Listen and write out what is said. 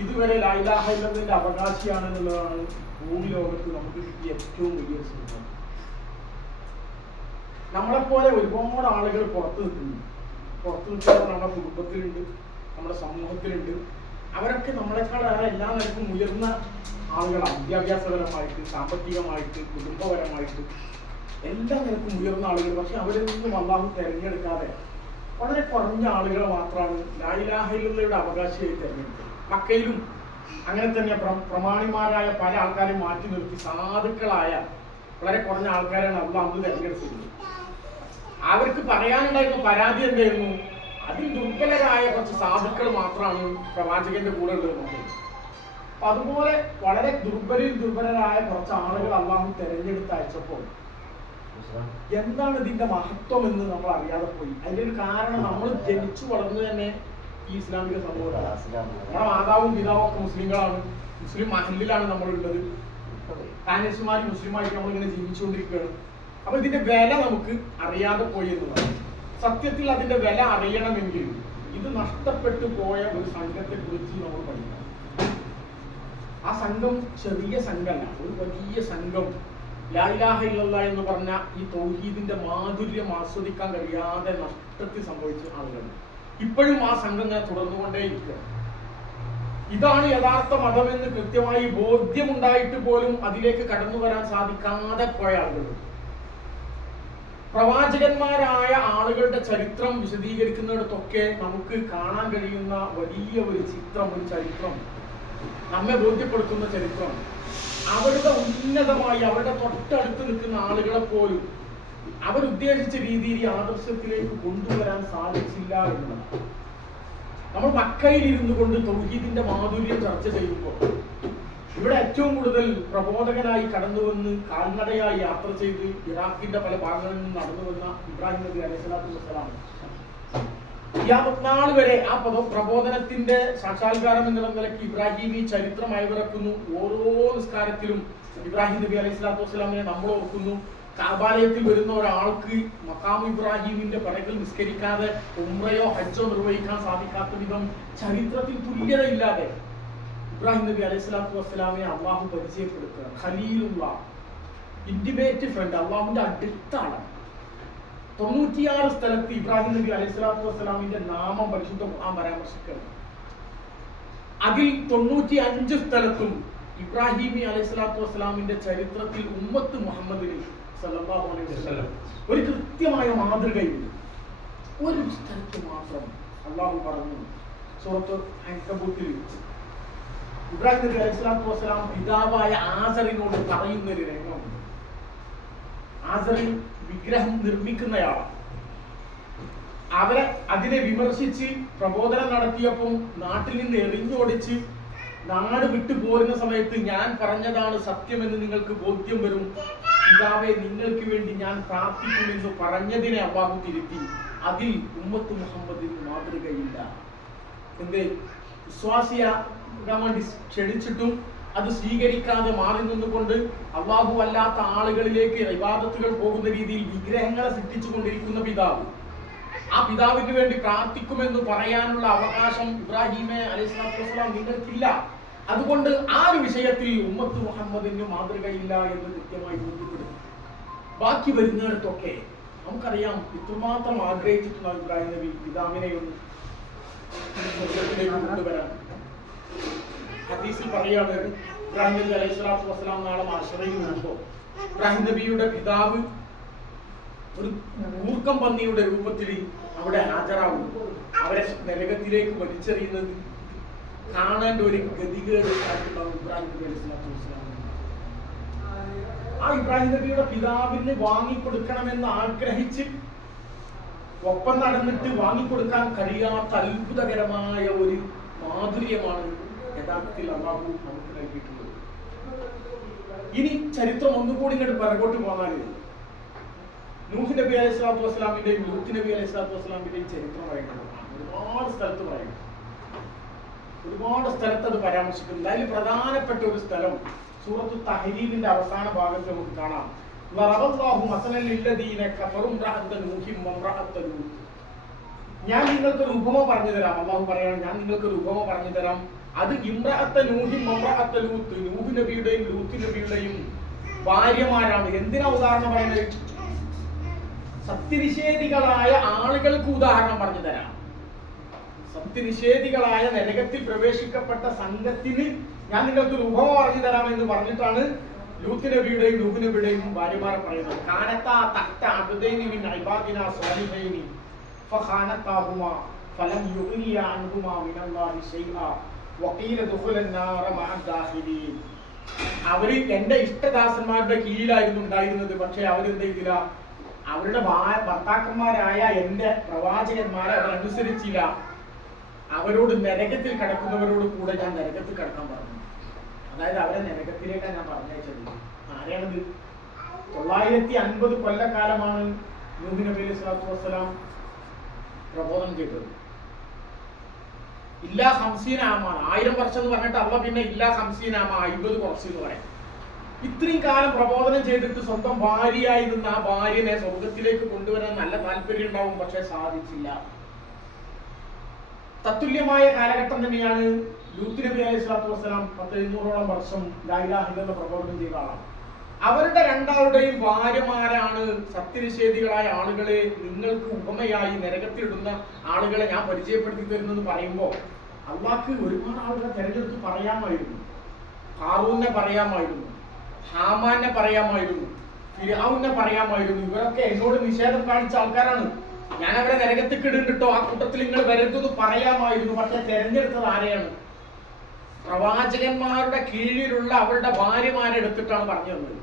ഇതുവരെ ലൈലാഹൈലത്തിന്റെ അവകാശിയാണെന്നുള്ളതാണ് ഭൂമി ലോകത്ത് നമുക്ക് കിട്ടിയ ഏറ്റവും വലിയ സുഖം നമ്മളെപ്പോലെ ഒരുപാട് ആളുകൾ പുറത്ത് നിൽക്കുന്നു. പുറത്ത് നിൽക്കുന്നവർ നമ്മുടെ കുടുംബത്തിലുണ്ട് നമ്മുടെ സമൂഹത്തിലുണ്ട്. അവരൊക്കെ നമ്മളെക്കാളേറെ എല്ലാ നിലക്കും ഉയർന്ന ആളുകളാണ്. വിദ്യാഭ്യാസപരമായിട്ട് സാമ്പത്തികമായിട്ട് കുടുംബപരമായിട്ട് എല്ലാ നിലക്കും ഉയർന്ന ആളുകൾ. പക്ഷെ അവരിൽ നിന്നും അള്ളാഹു തിരഞ്ഞെടുക്കാതെ വളരെ കുറഞ്ഞ ആളുകളെ മാത്രമാണ് ലായിലാഹയിലുള്ളവരുടെ അവകാശിയായി തിരഞ്ഞെടുത്തത്. മക്കയിലും അങ്ങനെ തന്നെ പ്രമാണിമാരായ പല ആൾക്കാരെയും മാറ്റി നിർത്തി സാധുക്കളായ വളരെ കുറഞ്ഞ ആൾക്കാരാണ് അള്ളാഹ് അന്ന് തിരഞ്ഞെടുത്തത് അവർക്ക് പറയാനുണ്ടായിരുന്ന പരാതി എന്തായിരുന്നു? അതിൽ ദുർബലരായ കുറച്ച് സാധുക്കൾ മാത്രമാണ് പ്രവാചകന്റെ കൂടെ ഉള്ളത് അപ്പൊ അതുപോലെ വളരെ ദുർബലിൽ ദുർബലരായ കുറച്ച് ആളുകൾ അള്ളാഹു തിരഞ്ഞെടുത്ത് അയച്ചപ്പോൾ എന്താണ് ഇതിന്റെ മഹത്വം എന്ന് നമ്മൾ അറിയാതെ പോയി. അതിന്റെ ഒരു കാരണം നമ്മൾ ജനിച്ചു വളർന്നു തന്നെ ഈ ഇസ്ലാമിക സമൂഹത്തിലാണ് നമ്മുടെ മാതാവും പിതാവും ഒക്കെ മുസ്ലിങ്ങളാണ്. മുസ്ലിം മഹലിലാണ് നമ്മളുള്ളത്. കാനേഴ്സുമാരി മുസ്ലിമായിട്ട് നമ്മളിങ്ങനെ ജീവിച്ചുകൊണ്ടിരിക്കുകയാണ്. അപ്പൊ ഇതിന്റെ വില നമുക്ക് അറിയാതെ പോയി എന്നുള്ളതാണ്. സത്യത്തിൽ അതിന്റെ വില അറിയണമെങ്കിൽ ഇത് നഷ്ടപ്പെട്ടു പോയ ഒരു സംഘത്തെ കുറിച്ച് നമ്മൾ പഠിക്കണം. ആ സംഘം ചെറിയ സംഘമല്ല. ഒരു വലിയ സംഘം. ലായിലാഹ ഇല്ലല്ല എന്ന് പറഞ്ഞ ഈ തൗഹീദിന്റെ മാധുര്യം ആസ്വദിക്കാൻ കഴിയാതെ നഷ്ടത്തിൽ സംഭവിച്ച ആളുകളുണ്ട് ഇപ്പോഴും ആ സംഘം ഇങ്ങനെ തുടർന്നുകൊണ്ടേയിരിക്കുക. ഇതാണ് യഥാർത്ഥ മതമെന്ന് കൃത്യമായി ബോധ്യമുണ്ടായിട്ട് പോലും അതിലേക്ക് കടന്നു വരാൻ സാധിക്കാതെ പോയ ആളുകളുണ്ട് പ്രവാചകന്മാരായ ആളുകളുടെ ചരിത്രം വിശദീകരിക്കുന്നിടത്തൊക്കെ നമുക്ക് കാണാൻ കഴിയുന്ന വലിയ ഒരു ചിത്രം ഒരു ചരിത്രം. നമ്മെ ബോധ്യപ്പെടുത്തുന്ന ചരിത്രം. അവരുടെ ഉന്നതമായി അവരുടെ തൊട്ടടുത്ത് നിൽക്കുന്ന ആളുകളെ പോലും അവരുദ്ദേശിച്ച രീതിയിൽ ഈ ആദർശത്തിലേക്ക് കൊണ്ടുവരാൻ സാധിച്ചില്ല എന്നതാണ്. നമ്മൾ മക്കയിൽ ഇരുന്നു കൊണ്ട് തൗഹീദിന്റെ മാധുര്യം ചർച്ച ചെയ്യുമ്പോൾ ഇവിടെ ഏറ്റവും കൂടുതൽ പ്രബോധകനായി കടന്നു വന്ന് കാൽനടയായി യാത്ര ചെയ്ത് ഇറാഖിന്റെ പല ഭാഗങ്ങളിൽ നിന്ന് നടന്നു വന്ന ഇബ്രാഹിം നബി അലൈഹി സ്വലാത്തു വസ്സലാം. യാമത്നാൾ വരെ ആ പ്രബോധനത്തിന്റെ സാക്ഷാത്കാരം എന്ന നിലയ്ക്ക് ഇബ്രാഹിമി ചരിത്രം അയവിറക്കുന്നു ഓരോ നിസ്കാരത്തിലും ഇബ്രാഹിം നബി അലൈഹി സ്വലാത്തു വസ്സലാമിനെ നമ്മൾ ഓർക്കുന്നു. കാബാലയത്തിൽ വരുന്ന ഒരാൾക്ക് മക്കാം ഇബ്രാഹിമിന്റെ പടകൾ നിസ്കരിക്കാതെ ഉമ്രയോ ഹജ്ജോ നിർവഹിക്കാൻ സാധിക്കാത്ത വിധം ചരിത്രത്തിൽ തുല്യതയില്ലാതെ ഇബ്രാഹിം നബി അലൈഹി സ്വലാത്തു വസ്സലാമിനെ അള്ളാഹു പരിചയപ്പെടുത്തുക. ഖലീലുള്ള ഇന്റിമേറ്റ് ഫ്രണ്ട് അള്ളാഹുവിന്റെ അടുത്താണ്. തൊണ്ണൂറ്റിയാറ് സ്ഥലത്ത് ഇബ്രാഹിം നബി അലൈഹി സ്വലാത്തു വസ്സലാമിന്റെ നാമം പരിശുദ്ധ ഖുർആൻ പരാമർശിക്കുന്നു അതിൽ തൊണ്ണൂറ്റി അഞ്ച് സ്ഥലത്തും ഇബ്രാഹിമി അലൈഹി സ്വലാത്തു വസ്സലാമിന്റെ ചരിത്രത്തിൽ ഉമ്മത്ത് മുഹമ്മദിന് സല്ലല്ലാഹു അലൈഹി വസല്ലം. ഒരു കൃത്യമായ മാതൃകയുണ്ട് ഒരു സ്ഥലത്ത് മാത്രം അള്ളാഹു പറഞ്ഞു. സുഹൃത്ത് അങ്കബൂത്തിൽ ഇബ്രാഹിം നബി അലൈഹി വസ്സലാം പിതാവായ ആസറിനോട് പറയുന്ന ഒരു രംഗമുണ്ട് ആസറിൻ വിഗ്രഹം നിർമ്മിക്കുന്നയാളാണ്. അവരെ അതിനെ വിമർശിച്ച് പ്രബോധനം നടത്തിയപ്പം നാട്ടിൽ നിന്ന് എറിഞ്ഞോടിച്ച് നാട് വിട്ടു പോരുന്ന സമയത്ത് ഞാൻ പറഞ്ഞതാണ് സത്യമെന്ന് നിങ്ങൾക്ക് ബോധ്യം വരും. പിതാവെ നിങ്ങൾക്ക് വേണ്ടി ഞാൻ പ്രാർത്ഥിക്കുമെന്ന് പറഞ്ഞതിനെ അള്ളാഹു തിരുത്തി. അതിൽ ഉമ്മത്ത് മുഹമ്മദിന് മാതൃകയില്ല. എന്തേ? വിശ്വാസിയാകാൻ വേണ്ടി ക്ഷണിച്ചിട്ടും അത് സ്വീകരിക്കാതെ മാറി നിന്നുകൊണ്ട് അള്ളാഹു അല്ലാത്ത ആളുകളിലേക്ക് ഇബാദത്തുകൾ പോകുന്ന രീതിയിൽ വിഗ്രഹങ്ങളെ സൃഷ്ടിച്ചു കൊണ്ടിരിക്കുന്ന പിതാവ്. ആ പിതാവിന് വേണ്ടി പ്രാർത്ഥിക്കുമെന്ന് പറയാനുള്ള അവകാശം ഇബ്രാഹിമെ അലൈഹിസ്ലാത്തു വസ്സലാം നിങ്ങൾക്കില്ല. അതുകൊണ്ട് ആ ഒരു വിഷയത്തിൽ ഉമ്മത്ത് മുഹമ്മദിന് മാതൃകയില്ല എന്ന് കൃത്യമായി ബാക്കി വരുന്നിടത്തൊക്കെ നമുക്കറിയാം ഇത്രമാത്രം ആഗ്രഹിച്ചിട്ടുള്ള ഇബ്രാഹിം നബി പിതാവിനെ ഒന്ന് സ്വർഗത്തിലേക്ക് കൊണ്ടുവരാൻ ഹദീസിൽ പറയാണ് ഇബ്രാഹിം നബി അലൈഹി സ്വലാത്തു വസ്സലാം നാളെ മാഷറയിൽ വരുമ്പോൾ ഇബ്രാഹിം നബിയുടെ പിതാവ് ഒരു മൂർക്കം പന്നിയുടെ രൂപത്തിൽ അവിടെ ഹാജരാകും അവരെ നരകത്തിലേക്ക് വലിച്ചെറിയുന്നത് കാണേണ്ട ഒരു ഗതികേട് ഇബ്രാഹിം നബി അലൈഹി സ്വലാത്തു വസ്സലാം ആ ഇബ്രാഹിം നബിയുടെ പിതാവിന് വാങ്ങിക്കൊടുക്കണമെന്ന് ആഗ്രഹിച്ച് ഒപ്പം നടന്നിട്ട് വാങ്ങിക്കൊടുക്കാൻ കഴിയാത്ത അത്ഭുതകരമായ ഒരു മാധുര്യമാണ് യഥാർത്ഥത്തിൽ അള്ളാഹു നമുക്ക് നൽകിയിട്ടുള്ളത്. ഇനി ചരിത്രം ഒന്നുകൂടി ഇങ്ങോട്ട് പിറകോട്ട് പോകാൻ നൂഹ് നബി അലൈഹി സ്വലാത്തു വസ്സലാമിന്റെയും ലൂത്ത് നബി അലൈഹി സ്വലാത്തു വസ്സലാമിന്റെയും ചരിത്രം പറയുന്നതാണ് ഒരുപാട് സ്ഥലത്ത് പറയുന്നു. ഒരുപാട് സ്ഥലത്ത് അത് പരാമർശിക്കുന്നുണ്ട് അതിൽ പ്രധാനപ്പെട്ട ഒരു സ്ഥലം സൂറത്തു തഹരീബിന്റെ അവസാന ഭാഗത്ത് നമുക്ക് കാണാം. ഞാൻ നിങ്ങൾക്ക് ഒരു ഉപമ പറഞ്ഞു തരാം. അള്ളാഹു പറയാണ് ഞാൻ നിങ്ങൾക്ക് ഒരു ഉപമ പറഞ്ഞു തരാം. അത് ഇമ്രഅത്ത നൂഹി മമ്രഅത്ത ലൂത്ത് നൂഹ് നബിയുടെയും ലൂത്ത് നബിയുടെയും ഭാര്യമാരാണ്. എന്തിനാ ഉദാഹരണം പറയുന്നത്? സത്യനിഷേധികളായ ആളുകൾക്ക് ഉദാഹരണം പറഞ്ഞു തരാം. സത്യനിഷേധികളായ നരകത്തിൽ പ്രവേശിക്കപ്പെട്ട സംഘത്തിന് ഞാൻ നിങ്ങൾക്ക് ഒരു ഉപമ പറഞ്ഞു തരാമെന്ന് പറഞ്ഞിട്ടാണ് ലൂത്ത് നബിയുടെയും ലൂഹ് നബിയുടെയും ഭാര്യമാരെ പറയുന്നത്. ഫലം അൻഹുമാ മിനല്ലാഹി മഅ അവർ എന്റെ ഇഷ്ടദാസന്മാരുടെ കീഴിലായിരുന്നു ഉണ്ടായിരുന്നത്. പക്ഷെ അവരെന്ത് ചെയ്തില്ല? അവരുടെ ഭർത്താക്കന്മാരായ എന്റെ പ്രവാചകന്മാരെ അവരനുസരിച്ചില്ല. അവരോട് നരകത്തിൽ കിടക്കുന്നവരോട് കൂടെ ഞാൻ നരകത്തിൽ കിടക്കാൻ പറഞ്ഞു അതായത് അവരെ നരകത്തിലേക്കാണ് ഞാൻ പറഞ്ഞയച്ചത്. ആരെയാണത്? തൊള്ളായിരത്തി അൻപത് കൊല്ലക്കാലമാണ് നൂഹ് നബി അലൈഹി സ്വലാത്തു വസ്സലാം പ്രബോധനം ചെയ്തത്. ഇല്ലാ ഹംസീനാമാണ് ആയിരം വർഷം എന്ന് പറഞ്ഞിട്ട് അവ പിന്നെ ഇല്ലാ ഹംസീനാമ അയ്പത് കുറച്ച് എന്ന് പറയാം. ഇത്രയും കാലം പ്രബോധനം ചെയ്തിട്ട് സ്വന്തം ഭാര്യയായിരുന്ന ആ ഭാര്യനെ സ്വർഗത്തിലേക്ക് കൊണ്ടുവരാൻ നല്ല താല്പര്യം ഉണ്ടാവും പക്ഷെ സാധിച്ചില്ല. തത്തുല്യമായ കാലഘട്ടം തന്നെയാണ് ലൂത്ത് നബി അലൈഹി സ്വലാത്തു വസ്സലാം പത്ത് എഴുന്നൂറോളം വർഷം ലൈലാഹിലെന്ന പ്രബോധനം ചെയ്ത ആളാണ്. അവരുടെ രണ്ടാളുടെയും ഭാര്യമാരാണ് സത്യനിഷേധികളായ ആളുകളെ നിങ്ങൾക്ക് ഉപമയായി നരകത്തിലിടുന്ന ആളുകളെ ഞാൻ പരിചയപ്പെടുത്തി തരുന്നെന്ന് പറയുമ്പോൾ അള്ളാഹ്ക്ക് ഒരുപാട് ആളുകളെ തെരഞ്ഞെടുത്ത് പറയാമായിരുന്നു. ഹാറൂനെ പറയാമായിരുന്നു. ഹാമാനെ പറയാമായിരുന്നു. ഫിരാവുനെ പറയാമായിരുന്നു. ഇവരൊക്കെ എന്നോട് നിഷേധം കാണിച്ച ആൾക്കാരാണ്. ഞാൻ അവരെ നരകത്തേക്ക് ഇടുന്നുട്ടോ ആ കൂട്ടത്തിൽ നിങ്ങൾ വരരുതെന്ന് പറയാമായിരുന്നു. പക്ഷെ തെരഞ്ഞെടുത്തത് ആരെയാണ്? പ്രവാചകന്മാരുടെ കീഴിലുള്ള അവരുടെ ഭാര്യമാരെ എടുത്തിട്ടാണ് പറഞ്ഞു തന്നത്